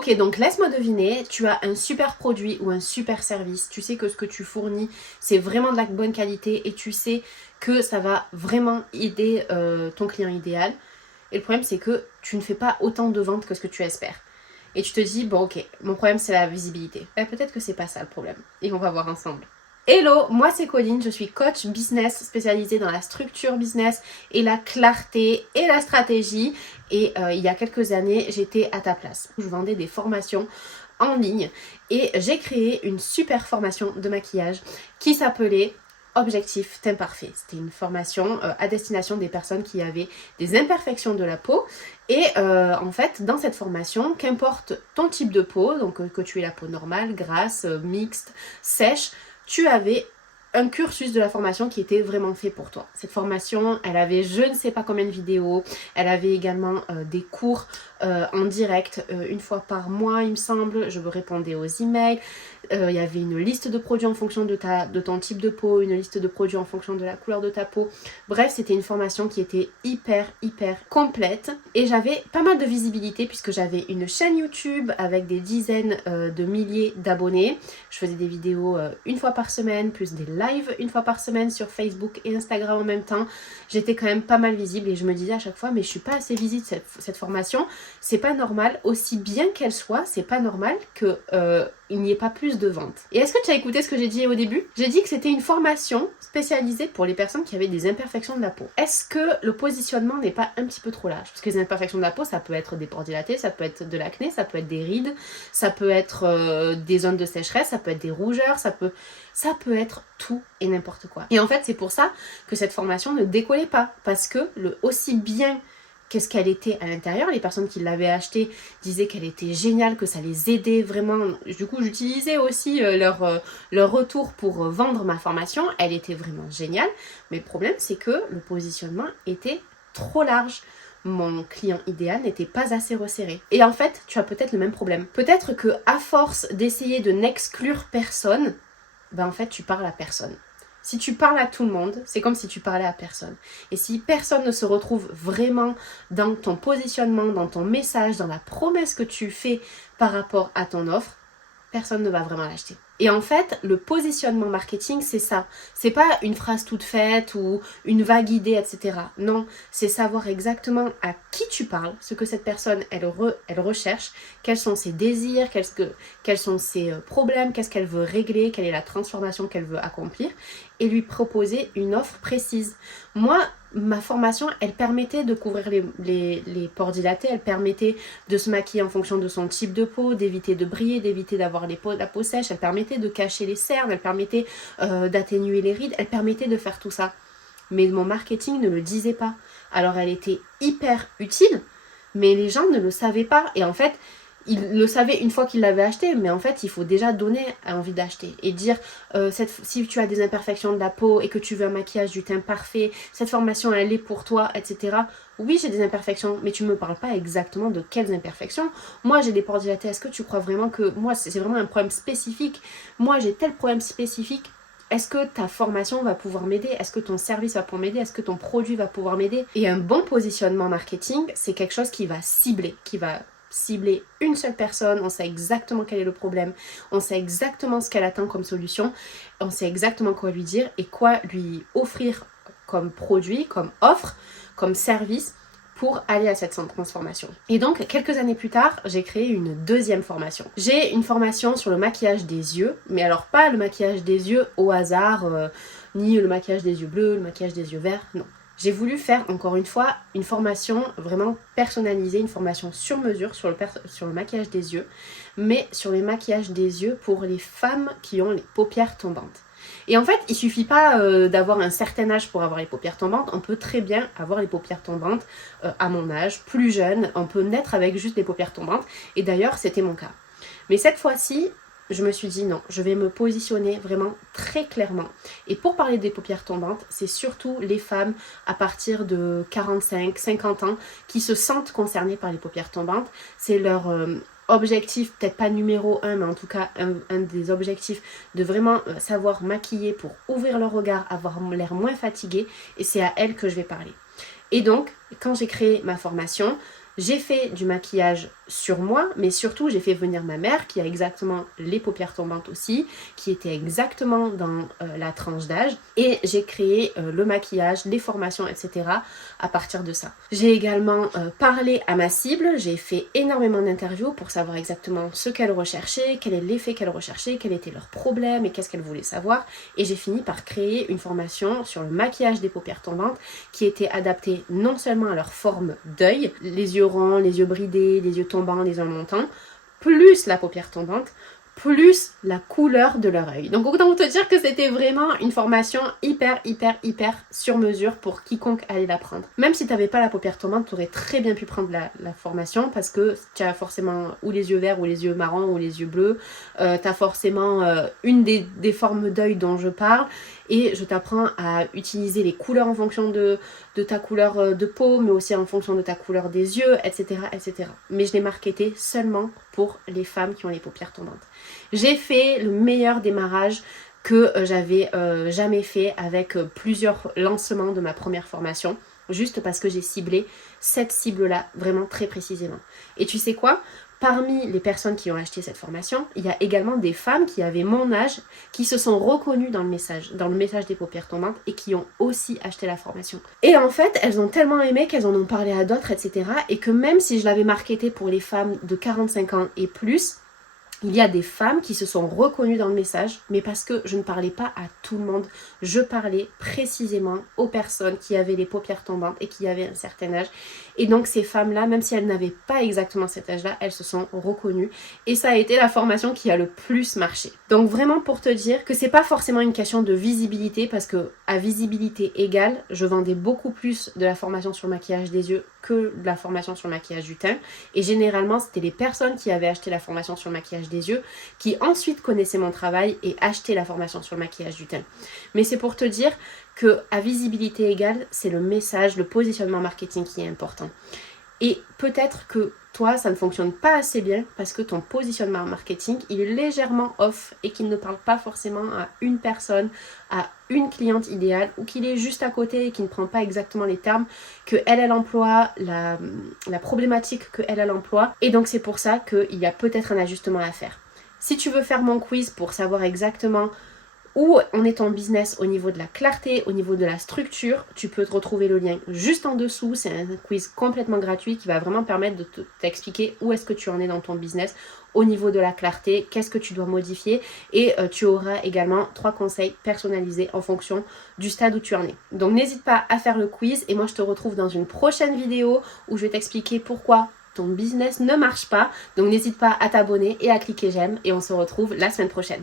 Ok, donc laisse-moi deviner, tu as un super produit ou un super service, tu sais que ce que tu fournis, c'est vraiment de la bonne qualité et tu sais que ça va vraiment aider ton client idéal. Et le problème, c'est que tu ne fais pas autant de ventes que ce que tu espères. Et tu te dis, bon ok, mon problème c'est la visibilité. Peut-être que c'est pas ça le problème. Et on va voir ensemble. Hello, moi c'est Colline, je suis coach business spécialisée dans la structure business et la clarté et la stratégie. Et il y a quelques années, j'étais à ta place. Je vendais des formations en ligne et j'ai créé une super formation de maquillage qui s'appelait Objectif Teint Parfait. C'était une formation à destination des personnes qui avaient des imperfections de la peau. Et en fait, dans cette formation, qu'importe ton type de peau, donc que tu aies la peau normale, grasse, mixte, sèche, tu avais un cursus de la formation qui était vraiment fait pour toi. Cette formation, elle avait je ne sais pas combien de vidéos, elle avait également des cours en direct, une fois par mois il me semble, je répondais aux emails, il y avait une liste de produits en fonction de ton type de peau, une liste de produits en fonction de la couleur de ta peau. Bref, c'était une formation qui était hyper complète et j'avais pas mal de visibilité puisque j'avais une chaîne YouTube avec des dizaines de milliers d'abonnés. Je faisais des vidéos une fois par semaine, plus des lives une fois par semaine sur Facebook et Instagram en même temps. J'étais quand même pas mal visible et je me disais à chaque fois mais je suis pas assez visible cette formation, c'est pas normal, aussi bien qu'elle soit, c'est pas normal que il n'y ait pas plus de ventes. Et est-ce que tu as écouté ce que j'ai dit au début? J'ai dit que c'était une formation spécialisée pour les personnes qui avaient des imperfections de la peau. Est-ce que le positionnement n'est pas un petit peu trop large? Parce que les imperfections de la peau, ça peut être des pores dilatés, ça peut être de l'acné, ça peut être des rides, ça peut être des zones de sécheresse, ça peut être des rougeurs, ça peut être tout et n'importe quoi. Et en fait, c'est pour ça que cette formation ne décollait pas. Parce que aussi bien qu'est-ce qu'elle était à l'intérieur, les personnes qui l'avaient achetée disaient qu'elle était géniale, que ça les aidait vraiment. Du coup, j'utilisais aussi leur retour pour vendre ma formation. Elle était vraiment géniale. Mais le problème, c'est que le positionnement était trop large. Mon client idéal n'était pas assez resserré. Et en fait, tu as peut-être le même problème. Peut-être que à force d'essayer de n'exclure personne, en fait, tu parles à personne. Si tu parles à tout le monde, c'est comme si tu parlais à personne. Et si personne ne se retrouve vraiment dans ton positionnement, dans ton message, dans la promesse que tu fais par rapport à ton offre, personne ne va vraiment l'acheter. Et en fait, le positionnement marketing, c'est ça. C'est pas une phrase toute faite ou une vague idée, etc. Non, c'est savoir exactement à qui tu parles, ce que cette personne, elle recherche, quels sont ses désirs, quels sont ses problèmes, qu'est-ce qu'elle veut régler, quelle est la transformation qu'elle veut accomplir, et lui proposer une offre précise. Moi, ma formation, elle permettait de couvrir les pores dilatés, elle permettait de se maquiller en fonction de son type de peau, d'éviter de briller, d'éviter d'avoir la peau sèche, elle permettait de cacher les cernes, elle permettait d'atténuer les rides, elle permettait de faire tout ça. Mais mon marketing ne le disait pas. Alors elle était hyper utile, mais les gens ne le savaient pas. Et en fait, ils le savaient une fois qu'ils l'avaient acheté, mais en fait, il faut déjà donner envie d'acheter et dire si tu as des imperfections de la peau et que tu veux un maquillage du teint parfait, cette formation elle est pour toi, etc. Oui, j'ai des imperfections, mais tu me parles pas exactement de quelles imperfections. Moi, j'ai des pores dilatés. Est-ce que tu crois vraiment que moi, c'est vraiment un problème spécifique? Moi, j'ai tel problème spécifique. Est-ce que ta formation va pouvoir m'aider? Est-ce que ton service va pouvoir m'aider? Est-ce que ton produit va pouvoir m'aider? Et un bon positionnement marketing, c'est quelque chose qui va cibler une seule personne, on sait exactement quel est le problème, on sait exactement ce qu'elle attend comme solution, on sait exactement quoi lui dire et quoi lui offrir comme produit, comme offre, comme service pour aller à cette transformation. Et donc, quelques années plus tard, j'ai créé une deuxième formation. J'ai une formation sur le maquillage des yeux, mais alors pas le maquillage des yeux au hasard, ni le maquillage des yeux bleus, le maquillage des yeux verts, non. J'ai voulu faire, encore une fois, une formation vraiment personnalisée, une formation sur mesure sur le maquillage des yeux, mais sur les maquillages des yeux pour les femmes qui ont les paupières tombantes. Et en fait, il suffit pas d'avoir un certain âge pour avoir les paupières tombantes, on peut très bien avoir les paupières tombantes à mon âge, plus jeune, on peut naître avec juste les paupières tombantes, et d'ailleurs, c'était mon cas. Mais cette fois-ci, je me suis dit non, je vais me positionner vraiment très clairement. Et pour parler des paupières tombantes, c'est surtout les femmes à partir de 45, 50 ans qui se sentent concernées par les paupières tombantes. C'est leur objectif, peut-être pas numéro 1, mais en tout cas un des objectifs de vraiment savoir maquiller pour ouvrir leur regard, avoir l'air moins fatigué. Et c'est à elles que je vais parler. Et donc, quand j'ai créé ma formation, J'ai fait du maquillage sur moi, mais surtout j'ai fait venir ma mère qui a exactement les paupières tombantes aussi, qui était exactement dans la tranche d'âge, et j'ai créé le maquillage, les formations, etc. à partir de ça. J'ai également parlé à ma cible, j'ai fait énormément d'interviews pour savoir exactement ce qu'elle recherchait, quel est l'effet qu'elle recherchait, quel était leur problème et qu'est-ce qu'elle voulait savoir, et j'ai fini par créer une formation sur le maquillage des paupières tombantes qui était adaptée non seulement à leur forme d'œil, les yeux ronds, les yeux bridés, les yeux tombants, les yeux montants, plus la paupière tombante, plus la couleur de leur œil. Donc autant vous te dire que c'était vraiment une formation hyper sur mesure pour quiconque allait la prendre. Même si tu n'avais pas la paupière tombante, tu aurais très bien pu prendre la formation parce que tu as forcément ou les yeux verts ou les yeux marrons ou les yeux bleus. Tu as forcément une des formes d'œil dont je parle et je t'apprends à utiliser les couleurs en fonction de ta couleur de peau, mais aussi en fonction de ta couleur des yeux, etc. etc. Mais je l'ai marketé seulement pour les femmes qui ont les paupières tombantes. J'ai fait le meilleur démarrage que j'avais jamais fait avec plusieurs lancements de ma première formation, juste parce que j'ai ciblé cette cible-là vraiment très précisément. Et tu sais quoi ? Parmi les personnes qui ont acheté cette formation, il y a également des femmes qui avaient mon âge, qui se sont reconnues dans le message des paupières tombantes et qui ont aussi acheté la formation. Et en fait, elles ont tellement aimé qu'elles en ont parlé à d'autres, etc. Et que même si je l'avais marketé pour les femmes de 45 ans et plus, il y a des femmes qui se sont reconnues dans le message, mais parce que je ne parlais pas à tout le monde, je parlais précisément aux personnes qui avaient les paupières tombantes et qui avaient un certain âge. Et donc ces femmes-là, même si elles n'avaient pas exactement cet âge-là, elles se sont reconnues. Et ça a été la formation qui a le plus marché. Donc vraiment pour te dire que c'est pas forcément une question de visibilité, parce que à visibilité égale, je vendais beaucoup plus de la formation sur le maquillage des yeux que de la formation sur le maquillage du teint. Et généralement, c'était les personnes qui avaient acheté la formation sur le maquillage des yeux qui ensuite connaissaient mon travail et achetaient la formation sur le maquillage du teint. Mais c'est pour te dire que à visibilité égale, c'est le message, le positionnement marketing qui est important. Et peut-être que toi, ça ne fonctionne pas assez bien parce que ton positionnement marketing, il est légèrement off et qu'il ne parle pas forcément à une personne, à une cliente idéale, ou qu'il est juste à côté et qui ne prend pas exactement les termes que elle emploie, la problématique que elle emploie. Et donc c'est pour ça qu'il y a peut-être un ajustement à faire. Si tu veux faire mon quiz pour savoir exactement où en est ton business au niveau de la clarté, au niveau de la structure, tu peux te retrouver le lien juste en dessous. C'est un quiz complètement gratuit qui va vraiment permettre de t'expliquer où est-ce que tu en es dans ton business au niveau de la clarté, qu'est-ce que tu dois modifier, et tu auras également 3 conseils personnalisés en fonction du stade où tu en es. Donc n'hésite pas à faire le quiz et moi je te retrouve dans une prochaine vidéo où je vais t'expliquer pourquoi ton business ne marche pas. Donc n'hésite pas à t'abonner et à cliquer j'aime et on se retrouve la semaine prochaine.